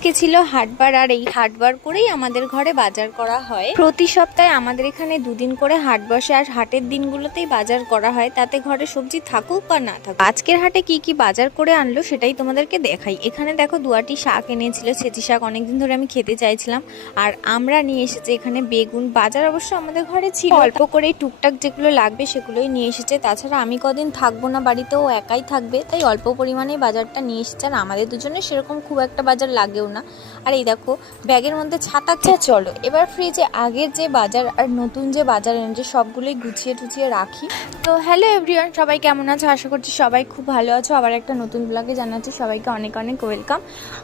আজকে ছিল হাটবার, আর এই হাটবার করেই আমাদের ঘরে বাজার করা হয়। প্রতি সপ্তাহে আমাদের এখানে দুদিন করে হাট বসে, আর হাটের দিনগুলোতেই বাজার করা হয়, তাতে ঘরে সবজি থাকুক বা না থাকুক। আজকের হাটে কি কি বাজার করে আনলো সেটাই তোমাদেরকে দেখাই। এখানে দেখো দুয়াটি শাক এনেছিল, ছেঁচি শাক, অনেকদিন ধরে আমি খেতে চাইছিলাম। আর আমরা নিয়ে এসেছি এখানে বেগুন। বাজার অবশ্য আমাদের ঘরে ছিল, অল্প করেই টুকটাক যেগুলো লাগবে সেগুলোই নিয়ে এসেছে। তাছাড়া আমি কদিন থাকবো না বাড়িতে, ও একাই থাকবে, তাই অল্প পরিমাণে বাজারটা নিয়ে এসেছে। আর আমাদের দুজনে সেরকম খুব একটা বাজার লাগেও না। আর এই দেখো ব্যাগের মধ্যে ছাতা। চলো এবার ফ্রিজে আগের যে বাজার আর নতুন যে বাজার এনেছে সবগুলোই গুছিয়ে টুছিয়ে রাখি। তো হ্যালো এভরিওয়ান, সবাই কেমন আছো? আশা করছি সবাই খুব ভালো আছো। আবার একটা নতুন ব্লগে জানাচ্ছি সবাইকে অনেক অনেক ওয়েলকাম।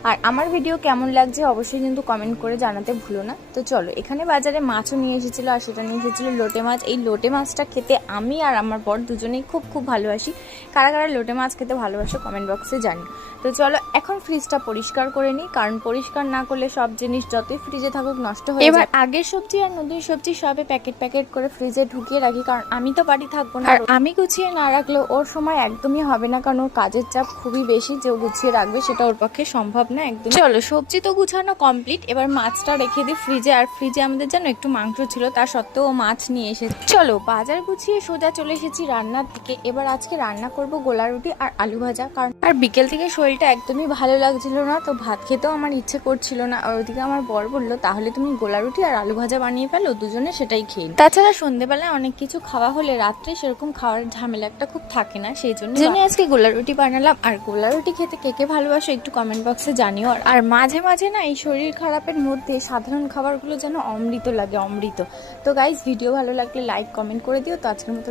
আর আমার ভিডিও কেমন লাগছে অবশ্যই কিন্তু কমেন্ট করে জানাতে ভুলো না। তো চলো, এখানে বাজারে মাছও নিয়ে এসেছিলো, আর সেটা নিয়ে এসেছিলো লোটে মাছ। এই লোটে মাছটা খেতে আমি আর আমার বর দুজনেই খুব খুব ভালোবাসি। কারা কারা লোটে মাছ খেতে ভালোবাসো কমেন্ট বক্সে জানি। তো চলো এখন ফ্রিজটা পরিষ্কার করে নিই, কারণ পরিষ্কার না করলে সব জিনিস যতই ফ্রিজে থাকুক নষ্ট হয়ে যায়। এবার আগের সবজি আর নতুন সবজি সবে প্যাকেট প্যাকেট করে ফ্রিজে ঢুকিয়ে রাখি, কারণ আমি তো বাড়ি থাকবো না। আর আমি গুছিয়ে না রাখলে ওর সময় একদমই হবে না, কারণ ওর কাজের চাপ খুবই বেশি, যে ও গুছিয়ে রাখবে সেটা ওর পক্ষে সম্ভব না একদম। চলো সবজি তো গুছানো কমপ্লিট, এবার মাছটা রেখে দিই ফ্রিজে। আর ফ্রিজে আমাদের যেন একটু মাংস ছিল, তার সত্ত্বেও মাছ নিয়ে এসেছে। চলো বাজার গুছিয়ে সোজা চলে এসেছি রান্নার দিকে। এবার আজকে রান্না করব গোলা রুটি আর আলু ভাজা, কারণ আর বিকেল থেকে শরীরটা একদমই ভালো লাগছিল না, তো ভাত খেতেও আমার ইচ্ছে করছিল না। আর ওইদিকে আমার বর বললো তাহলে তুমি গোলা রুটি আর আলু ভাজা বানিয়ে ফেলো, দুজনে সেটাই খেয়ে। তাছাড়া সন্ধ্যেবেলায় অনেক কিছু খাওয়া হলে রাত্রে সেরকম খাওয়ার ঝামেলা একটা খুব থাকে না, সেই জন্য আজকে গোলা রুটি বানালাম। আর গোলা রুটি খেতে কে কে ভালোবাসো একটু কমেন্ট বক্সে জানিও। আর মাঝে মাঝে না এই শরীর খারাপের মধ্যে সাধারণ খাবারগুলো যেন অমৃত লাগে, অমৃত। তো গাইজ ভিডিও ভালো লাগলে লাইক কমেন্ট করে দিও। তো আজকের মতো